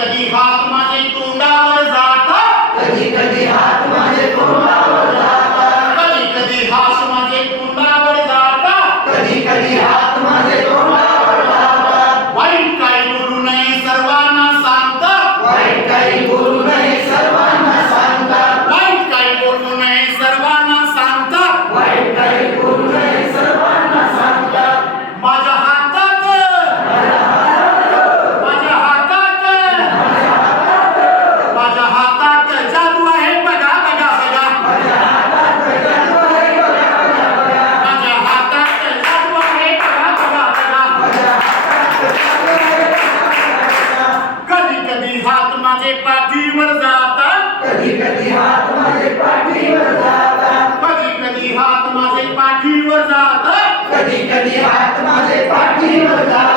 कधी हात माझे तोंडावर जातात, कधी कधी हात माझे तोंडावर जातात, कधी कधी हात माझे तोंडावर जातात, कधी कधी हात माझे तोंडावर जातात. वाईट काही बोलू नये सर्वांना सांगतात, वाईट काही बोलू नये सर्वांना सांगतात, वाईट काही बोलू नये सर्वांना सांगतात. वाईट काही बोलू नये सर्वांना सांगतात. माझ्या हातात, माझ्या हातात, माझ्या हातात जादू आहे बघा बघा बघा. माझ्या हातात जादू आहे बघा बघा बघा. माझ्या हातात जादू आहे बघा बघा बघा. माझ्या हातात जादू आहे बघा बघा बघा. कधी कधी हात माझे पाठीवर जातात, कधी कधी हात माझे पाठीवर जातात, कधी कधी हात माझे पाठीवर जातात. कधी कधी हात माझे पाठीवर जातात.